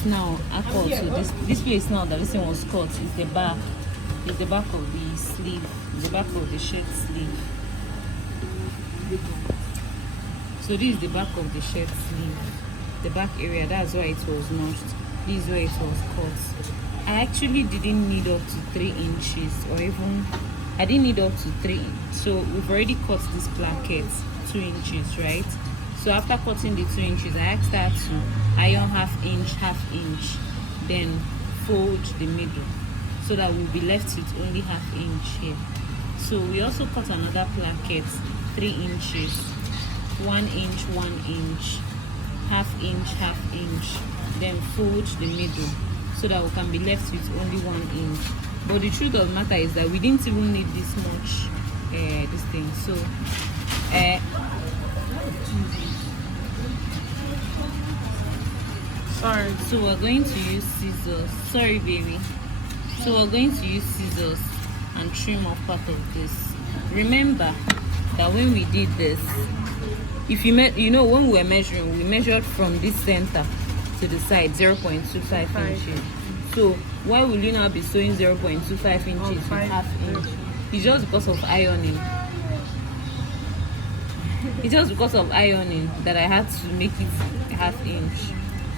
place now, so this place now that this thing was cut is the back. Is the back of the sleeve, the back of the shirt sleeve. So this is the back of the shirt sleeve, the back area. That's why it was notched. This is where it was cut. I actually didn't need up to 3 inches, or even I didn't need up to 3. So we've already cut this placket 2 inches, right? So after cutting the 2 inches, I asked her to iron half inch, then fold the middle, so that we'll be left with only half inch here. So we also cut another placket 3 inches, 1 inch, 1 inch, half inch, then fold the middle, so that we can be left with only 1 inch. But the truth of the matter is that we didn't even need this much this thing. So sorry, so we're going to use scissors. Sorry baby. So we're going to use scissors and trim off part of this. Remember that when we did this, if you know, when we were measuring, we measured from this center to the side 0.25 inches. So why will you now be sewing 0.25 inches with half inch? It's just because of ironing. It's just because of ironing that I had to make it half inch.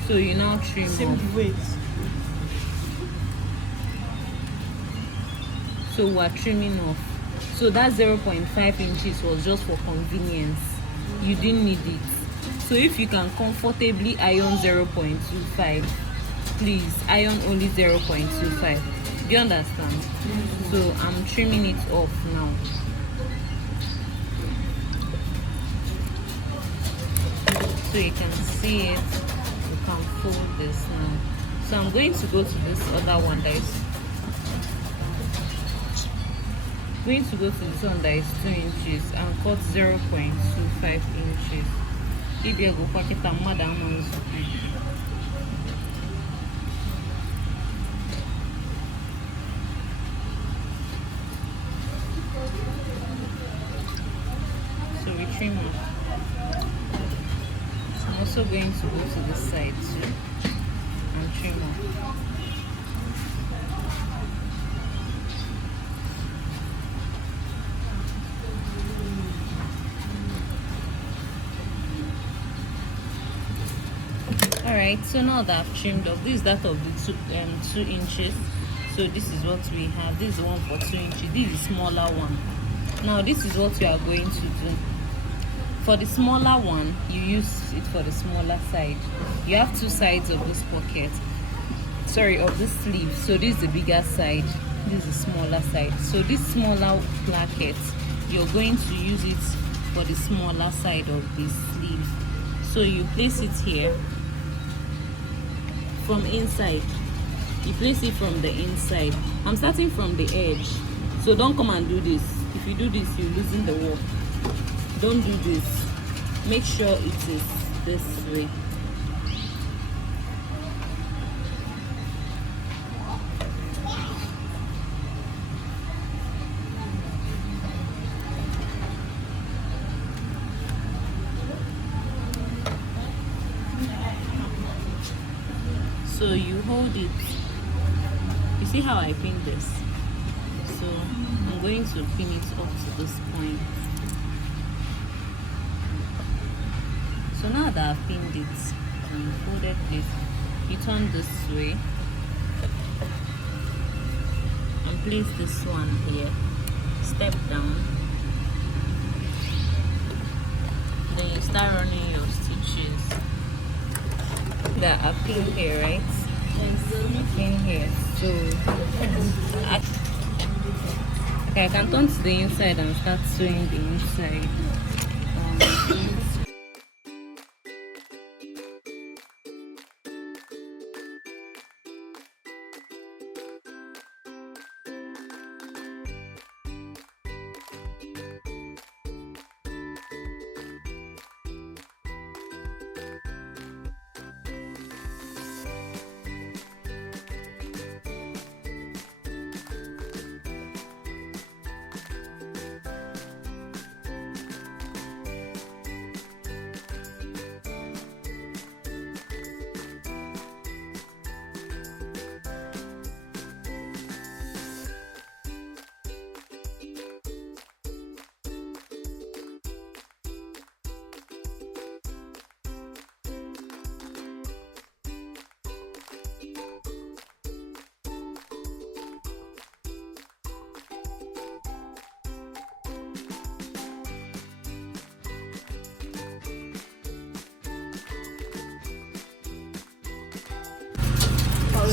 So you now trim off. Weight. So we're trimming off. So that 0.5 inches was just for convenience. You didn't need it. So if you can comfortably iron 0.25, please iron only 0.25. Do you understand? So I'm trimming it off now. So you can see it. You can fold this now. So I'm going to go to this other one that is going to go to this one that is 2 inches and cut 0.25 inches. If you go pack it and madam, so we trim off. I'm also going to go to this side too and trim off. Alright, so now that I've trimmed off, this is that of the 2 inches. So this is what we have. This is the one for 2 inches. This is the smaller one. Now this is what we are going to do. For the smaller one, you use it for the smaller side. You have 2 sides of this pocket. Sorry, of this sleeve. So this is the bigger side. This is the smaller side. So this smaller placket, you're going to use it for the smaller side of this sleeve. So you place it here. From inside, you place it from the inside. I'm starting from the edge, so don't come and do this. If you do this, you're losing the work. Don't do this. Make sure it is this way. So you hold it. You see how I pin this? So I'm going to pin it up to this point. So now that I've pinned it and folded this, you turn this way and place this one here. Step down. Then you start running your stitches. That I pin here, right? Pin here. So okay, I can turn to the inside and start sewing the inside.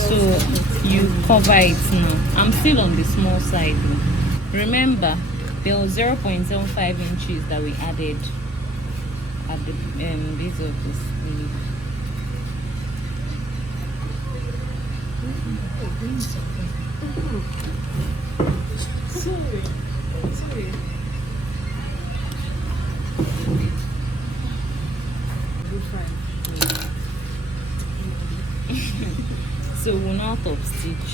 So you cover it now. I'm still on the small side though. Remember, there was 0.75 inches that we added at the base of the sleeve. Sorry. So we'll now top stitch.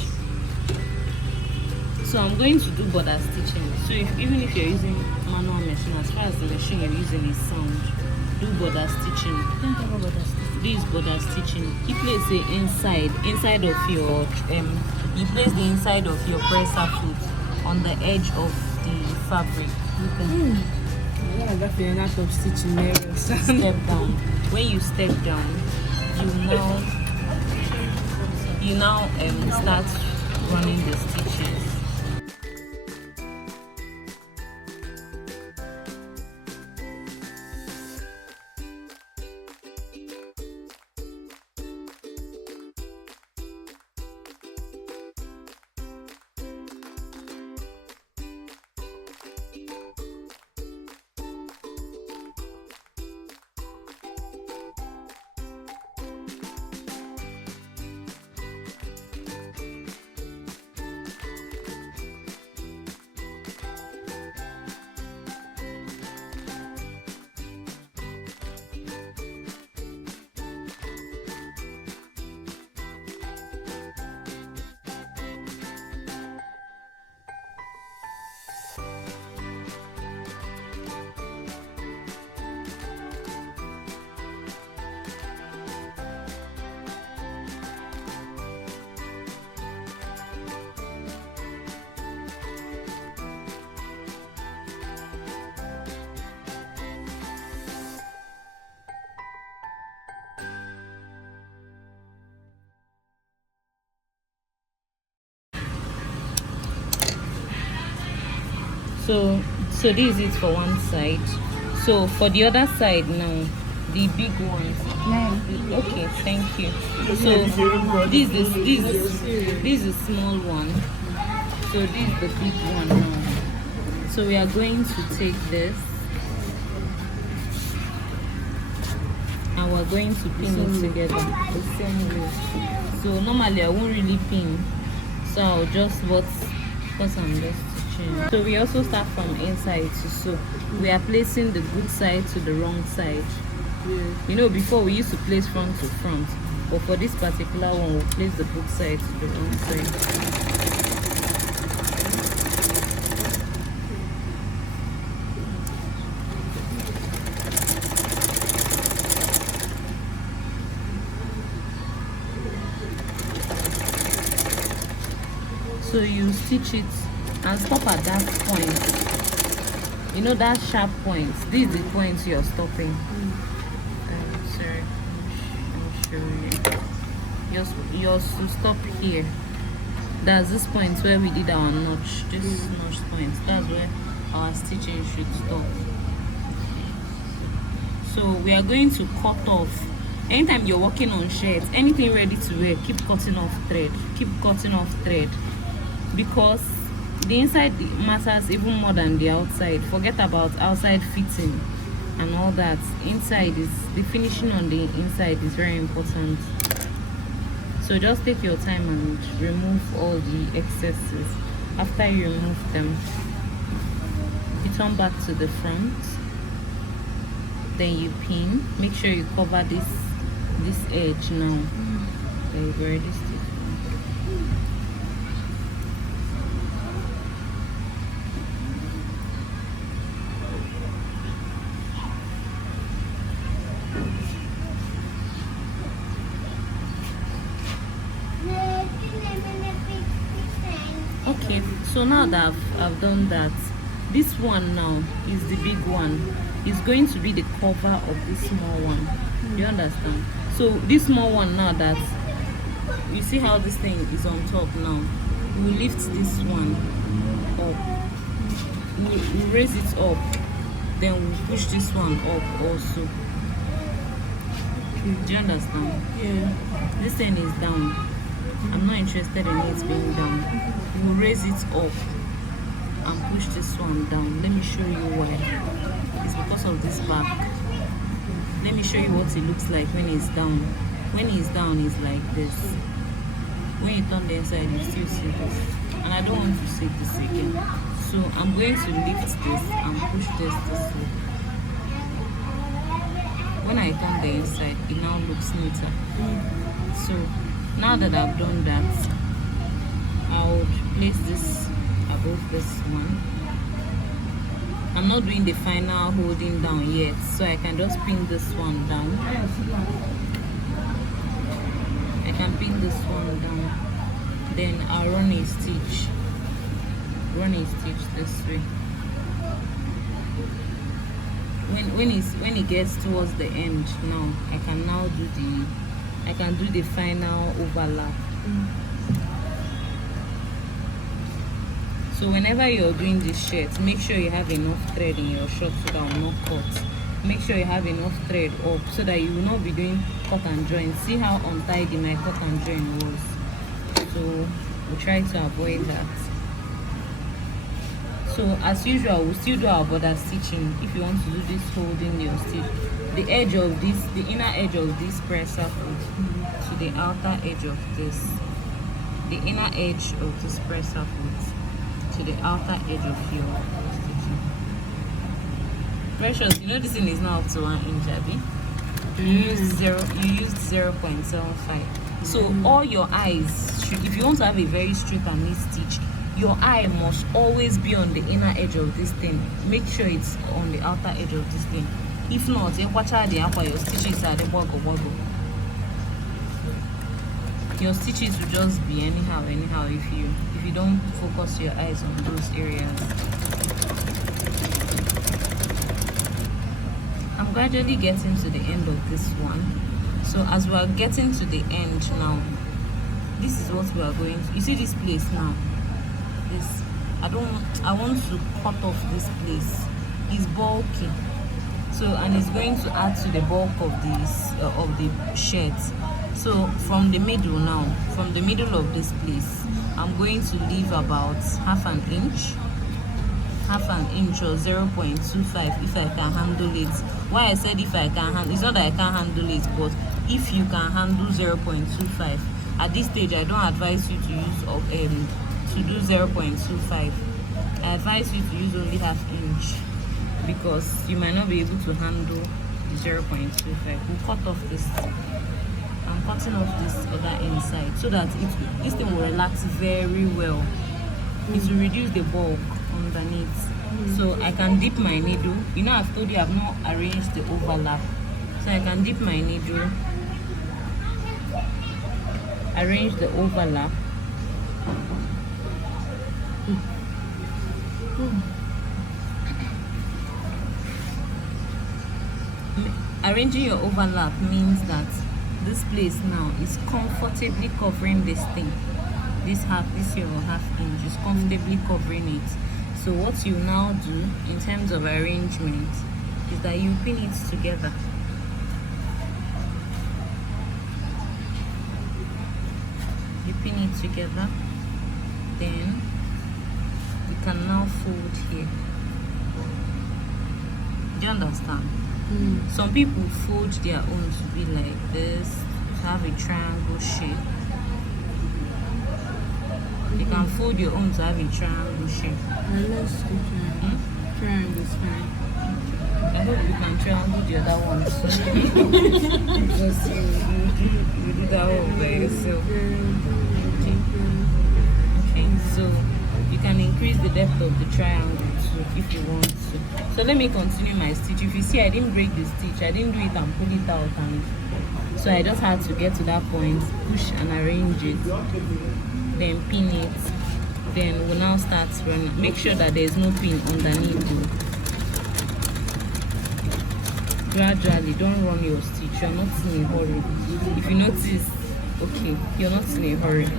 So I'm going to do border stitching. So even if you're using manual machine, as far as the machine you're using is sound, do border stitching. This border stitching. You place the inside of your you place the inside of your presser foot on the edge of the fabric. Yeah, that's the enough of stitching there. Step down. When you step down, you now start running the stitches. So this is it for one side. So for the other side now, the big ones. Okay, thank you. So this is the small one. So this is the big one now. So we are going to take this and we're going to pin it together the same way. So normally I won't really pin. So I'll just because I'm just stitching. So we also start from inside to sew. We are placing the good side to the wrong side. You know, before we used to place front to front, but for this particular one we'll place the good side to the wrong side. So you stitch it and stop at that point. You know that sharp point. This is the point you're stopping. Sorry, I'll show you. You're to stop here. That's this point where we did our notch. This notch point. That's where our stitching should stop. So we are going to cut off. Anytime you're working on shirts, anything ready to wear, keep cutting off thread. Keep cutting off thread. Because the inside matters even more than the outside. Forget about outside fitting and all that. Inside is the finishing on the inside is very important. So just take your time and remove all the excesses. After you remove them, you turn back to the front, then you pin. Make sure you cover this edge now. Then you've already stitched. Okay, so now that I've done that, this one now is the big one. It's going to be the cover of this small one. Do you understand? So this small one now, that you see how this thing is on top now, we lift this one up, we raise it up, then we push this one up also. Do you understand? Yeah. This thing is down. I'm not interested in it being down, you raise it up and push this one down. Let me show you why. It's because of this back. Let me show you what it looks like when it's down. When it's down, it's like this. When you turn the inside, you still see this. And I don't want to see this again. So I'm going to lift this and push this way. When I turn the inside, it now looks neater. So now that I've done that, I'll place this above this one. I'm not doing the final holding down yet, so I can just pin this one down. I can pin this one down. Then I'll run a stitch. Run a stitch this way. When it gets towards the end now, I can now do the final overlap. So whenever you're doing this shirt, make sure you have enough thread in your short so that will not cut. Make sure you have enough thread up so that you will not be doing cut and join. See how untidy my cut and join was. So we'll try to avoid that. So as usual, we'll still do our border stitching. If you want to do this holding your stitch, the edge of this, the inner edge of this presser foot to the outer edge of this, the inner edge of this presser foot to the outer edge of your stitching. Precious, you know this thing is not up to 1 inch, Abby. You used 0.75. So all your eyes should, if you want to have a very straight and neat stitch, your eye must always be on the inner edge of this thing. Make sure it's on the outer edge of this thing. If not, your stitches are the woggle. Your stitches will just be anyhow if you don't focus your eyes on those areas. I'm gradually getting to the end of this one. So as we are getting to the end now, this is what we are going to, you see this place now, this, I want to cut off this place. It's bulky, so, and it's going to add to the bulk of this of the shirt. So from the middle now, from the middle of this place, I'm going to leave about half an inch or 0.25 if I can handle it. Why I said if I can handle, it's not that I can't handle it, but if you can handle 0.25 at this stage, I don't advise you to use to do 0.25. I advise you to use only half inch because you might not be able to handle the 0.25. We'll cut off this. I'm cutting off this other inside so that this thing will relax very well. It will reduce the bulk underneath. So I can dip my needle. You know, I've told you I've not arranged the overlap. So I can dip my needle, arrange the overlap. Arranging your overlap means that this place now is comfortably covering this thing. This your half inch is comfortably covering it. So what you now do in terms of arrangement is that you pin it together. You pin it together, then you can now fold here. Do you understand? Some people fold their own to be like this, to have a triangle shape. You can fold your own to have a triangle shape. Let's do triangle is fine. I hope you can triangle the other one too. Because you do that one by yourself. Okay, so you can increase the depth of the triangle too if you want to. So let me continue my stitch. If you see, I didn't break the stitch. I didn't do it and pull it out, and so I just had to get to that point, push and arrange it, then pin it. Then we'll now start running. Make sure that there's no pin underneath you. Gradually, don't run your stitch. You're not in a hurry. If you notice, okay, you're not in a hurry.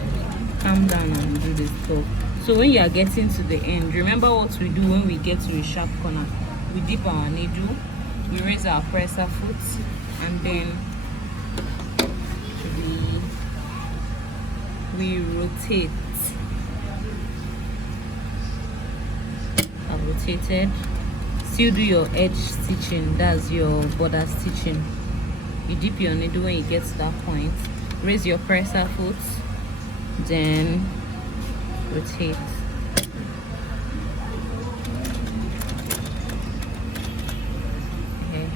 Calm down and do this stuff. So when you are getting to the end, remember what we do when we get to a sharp corner. We dip our needle, we raise our presser foot, and then we we rotate. I've rotated. Still do your edge stitching, that's your border stitching. You dip your needle when you get to that point, raise your presser foot, then rotate. Okay.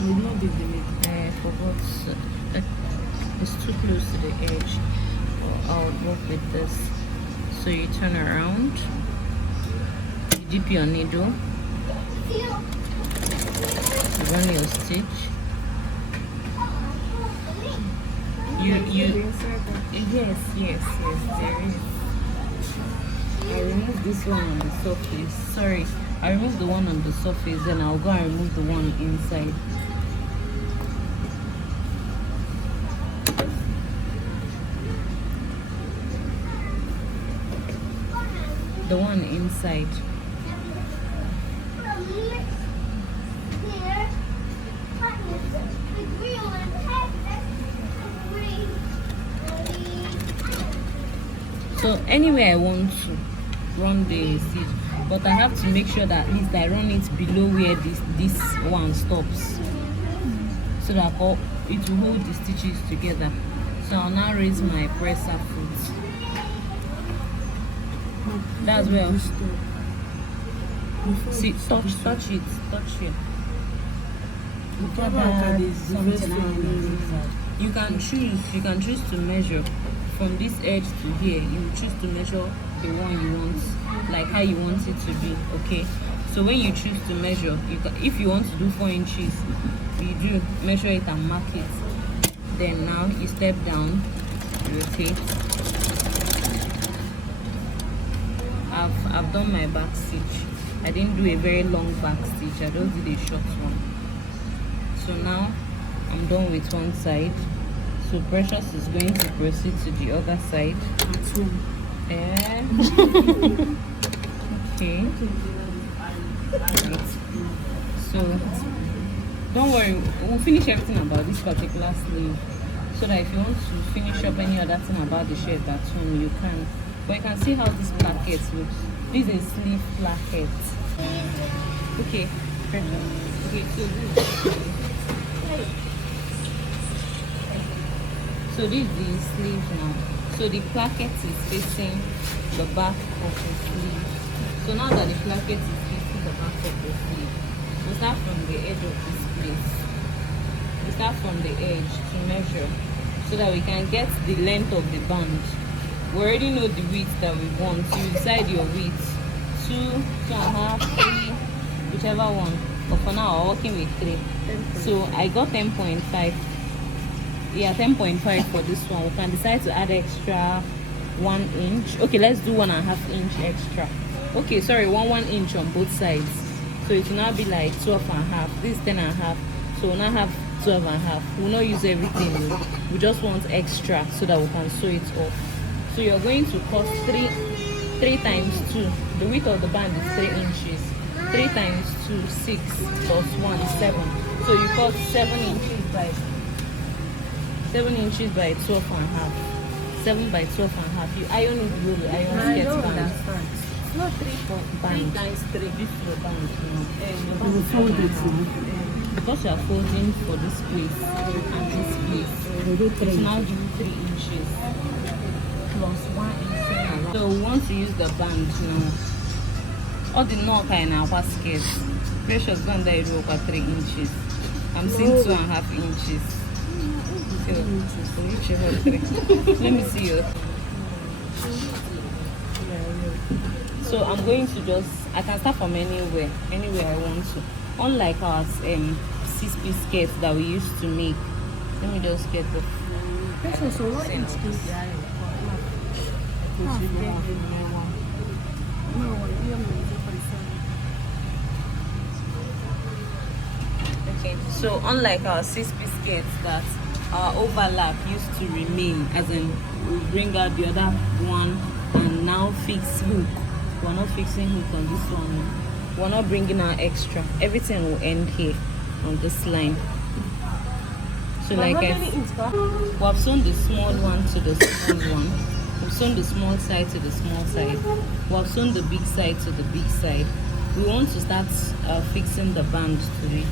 You will not dip the needle. I forgot. It's too close to the edge. I'll work with this. So you turn around, you dip your needle, run your stitch. Yes, there is. I remove this one on the surface. Sorry, I remove the one on the surface, then I'll go and remove the one inside. The one inside. So anyway, I want to run the stitch, but I have to make sure that at least I run it below where this one stops, so that it will hold the stitches together. So I'll now raise my presser foot. That's where I'll see, touch it. You can choose to measure from this edge to here. You choose to measure the one you want, like how you want it to be. Okay, so when you choose to measure, if you want to do 4 inches, you do measure it and mark it. Then now you step down, rotate. I've done my back stitch. I didn't do a very long back stitch, I just did a short one. So now I'm done with one side. So Precious is going to proceed to the other side. Okay. Right. So don't worry, we'll finish everything about this particular sleeve, so that if you want to finish up any other thing about the shirt at home, you can. But you can see how this placket looks. This is sleeve placket. Okay, Precious. Okay, so this is the sleeve now. So the placket is facing the back of the sleeve. So now that the placket is facing the back of the sleeve, we start from the edge of this place. We start from the edge to measure, so that we can get the length of the band. We already know the width that we want, so you decide your width. 2, 2.5, 3, whichever one. But for now, I'm working with 3. So I got 10.5. Yeah, 10.5 for this one. We can decide to add extra 1 inch. Okay, let's do 1.5 inch extra. Okay, sorry, 1 inch on both sides. So it will now be like 12.5. This is 10.5. So we'll now have 12.5. We'll not use everything. We just want extra so that we can sew it off. So you're going to cut 3 times 2. The width of the band is 3 inches. 3 times 2, 6 plus 1 is 7. So you cut 7 inches by 12.5. 7 by 12.5. You iron it with the iron skirt band. It's not 3 band. 3 times 3. This is the band. Because you are folding for this place and this place, it's now do 3 inches plus 1 inch. So once you use the band now, all the knock in our basket, Precious band that you work at 3 inches. I'm seeing 2.5 inches. Let me see you. So I'm going to I can start from anywhere I want to. Unlike our 6-piece skirts that we used to make. Let me just get the. So what inch is the Okay, so unlike our 6-piece skirts that our overlap used to remain, as in we bring out the other one and now fix hook. We're not fixing hook on this one. We're not bringing out extra. Everything will end here on this line. So like we've sewn the small one to the small one. We've sewn the small side to the small side. We've sewn the big side to the big side. We want to start fixing the band to it.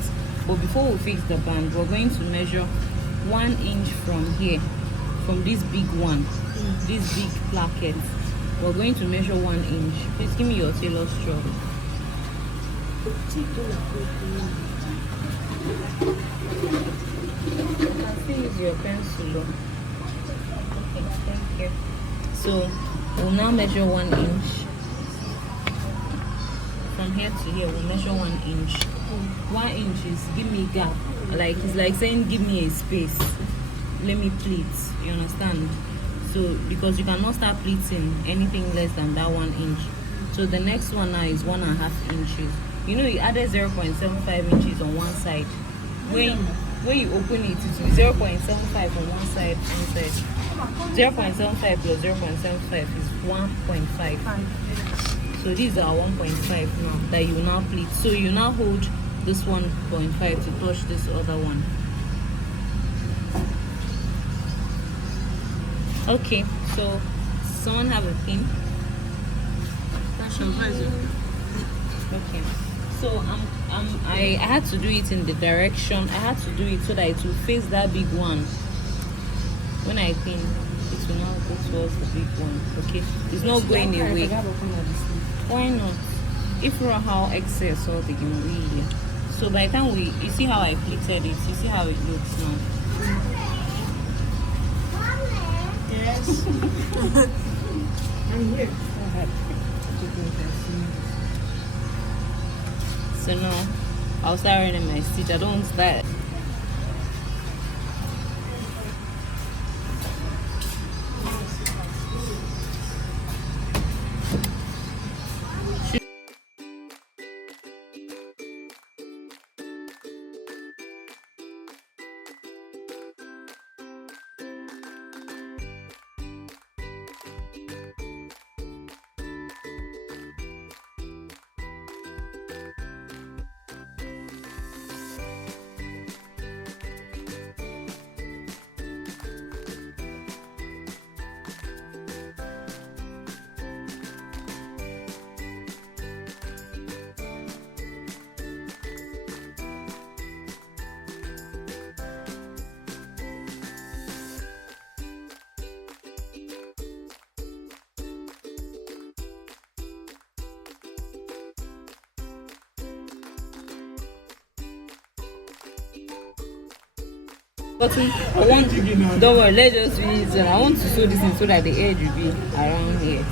But before we fix the band, we're going to measure 1 inch from here, from this big one, this big placket. We're going to measure 1 inch. Please give me your tailor's straw. Please use your pencil. Okay, thank you. So we'll now measure 1 inch. From here to here, we'll measure 1 inch. 1 inch is give me gap. Like it's like saying give me a space. Let me pleat. You understand? So because you cannot start pleating anything less than that 1 inch. So the next one now is 1.5 inches. You know, you added 0.75 inches on one side. When you open it, it will be 0.75 on one side, inside. 0.75 plus 0.75 is 1.5. So these are 1.5 now that you now pleat. So you now hold this 1.5 to touch this other one. Okay, so someone have a pin? Okay. So I had to do it in the direction. I had to do it so that it will face that big one. When I pin, it will now go towards the big one. Okay, it's not going away. Why not? If we how excess or the really. So by the time you see how I pleated it, you see how it looks now. Yes. I'm here. So now I'll start running my stitch. I don't want to start. But don't worry, let's just finish it. I want to sew this in so that the edge will be around here.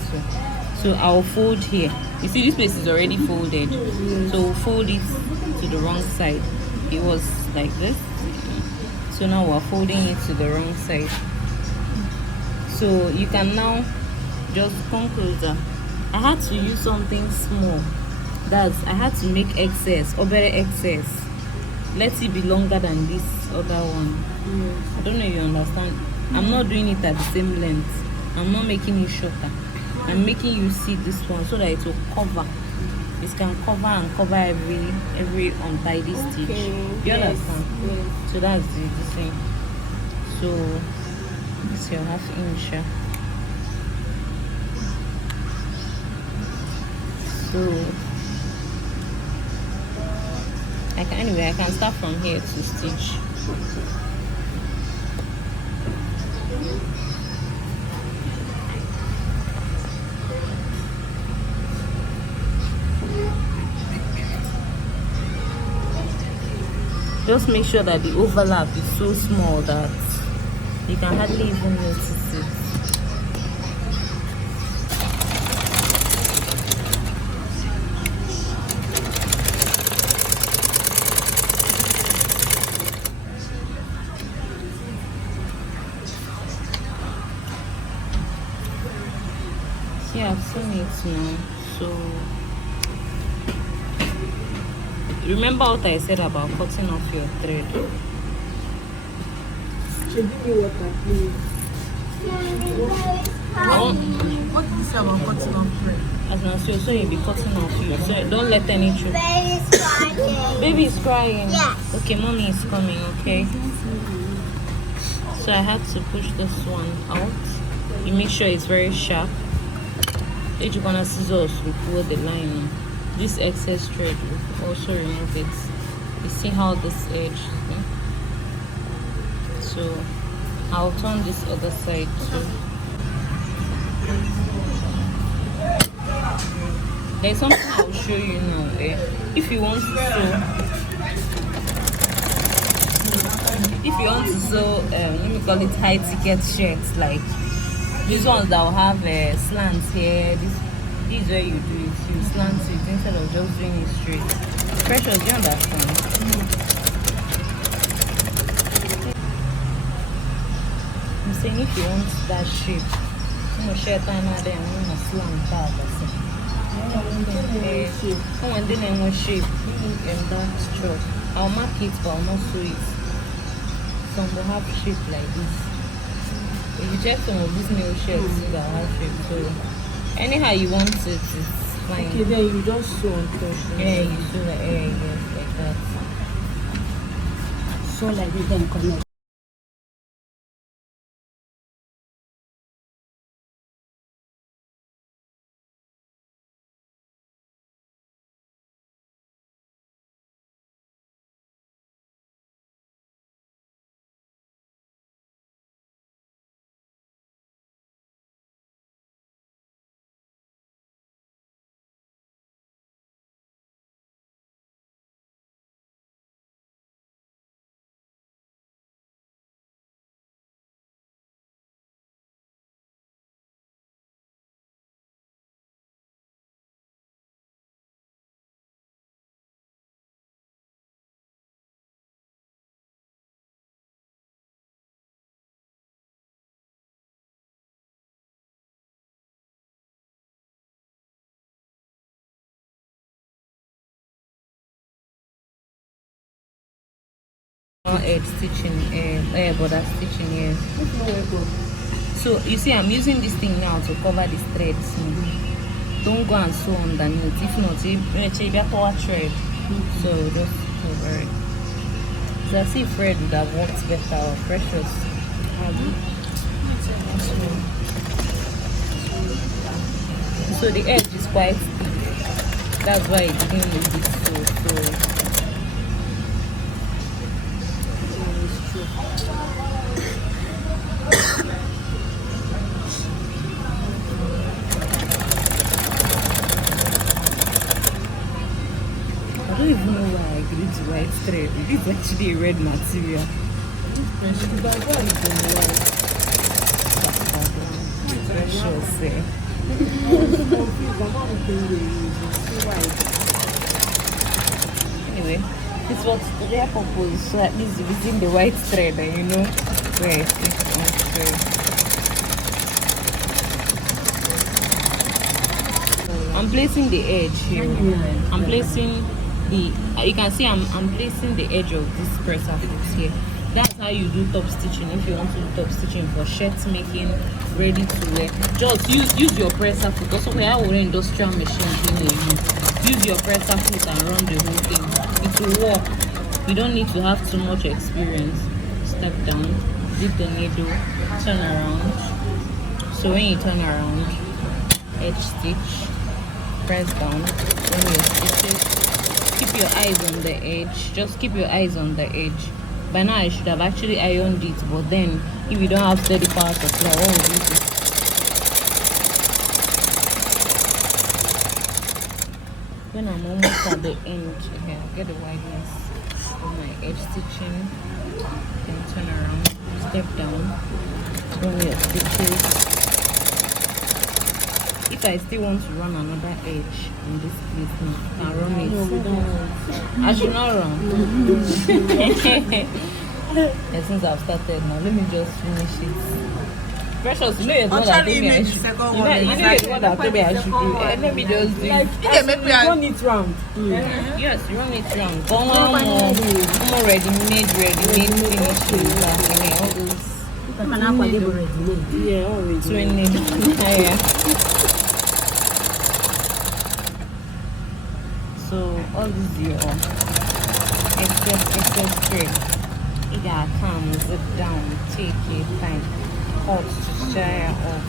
So I'll fold here. You see, this place is already folded. So we'll fold it to the wrong side. It was like this. So now we're folding it to the wrong side. So you can now just come closer. I had to use something small. I had to make excess or better excess. Let it be longer than this other one. I don't know if you understand. I'm not doing it at the same length. I'm not making it shorter. I'm making you see this one so that it will cover. It can cover and cover every untidy stitch. You understand? Yes. So that's the thing. So it's your 1/2 inch. So I can start from here to stitch. Just make sure that the overlap is so small that you can hardly even notice it. Yeah, I've seen it now. So remember what I said about cutting off your thread. Give me water, please. What is this about cutting off thread? As now, so you'll be cutting off you. So don't let any truth. Baby's crying. Baby is crying. Yes. Okay, mommy is coming. Okay. So I had to push this one out. You make sure it's very sharp. If you're gonna scissors will pull the line. This excess thread will also remove it. You see how this edge, so I'll turn this other side too. There's something I'll show you now. If you want to sew, let me call it high ticket shirts, like these ones that will have slants here. This is where you do it. You slant it instead of just doing it straight. Precious, do you understand? I'm saying if you want that shape, I'm gonna share time out there and I'm gonna slant out. And then I'm gonna shape and that stroke. I'll mark it, but I'll not sew it. Some will have shape like this. If you check some of these nail shirts that have shape, so anyhow you want it, it's fine. Okay, then you just sew on top. Yeah, you do like yes, like that. So like this, then connect. Edge stitching, border stitching here. So you see, I'm using this thing now to cover this thread. Don't go and sew underneath. If not, you be a power thread. So just cover it. So I see thread would have worked better or precious. So the edge is quite thick. That's why it didn't make it so. I don't even know why I agreed to white thread. It is actually a red material. Anyway, this was the real purpose, so at least within the white thread, and you know where it is on thread. I'm placing the edge here. I'm placing the, you can see I'm placing the edge of this presser foot here. That's how you do top stitching. If you want to do top stitching for shirts making, ready to wear, just use your presser foot. Also, we have an industrial machine here. Use your presser foot and run the whole thing. It will work. You don't need to have too much experience. Step down, dip the needle, turn around. So when you turn around, edge stitch, press down, run your stitches. Keep your eyes on the edge. Just keep your eyes on the edge. By now I should have actually ironed it, but then if you don't have steady power supply, what would you do? When I'm almost at the end here, get the wideness of my edge stitching, then turn around, step down, run your stitches. If I still want to run another edge in this place now, I run it. I should not run. And since I've started now, let me just finish it. Precious, you know you're the one that told me I should. You know you're the one that told me I should do. Let me just do it. Run it round. Yes, you run it round. But one more ready-made finishing. All those. Yeah, always. 20. Yeah. So all this is your excess thread. If Yeah, calm, zip down, take your time, hot to dry off.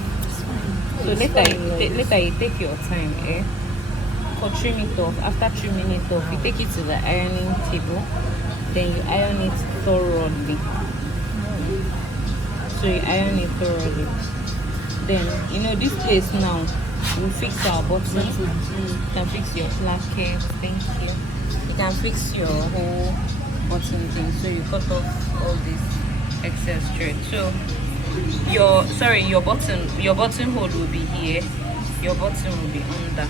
So later you take your time, for trim it off. After trimming it off, you take it to the ironing table, then you iron it thoroughly. So you iron it thoroughly. Then this place now we fix our button. You can fix your placket. Thank you. You can fix your whole button thing. So you cut off all this excess thread. So your button hole will be here. Your button will be under.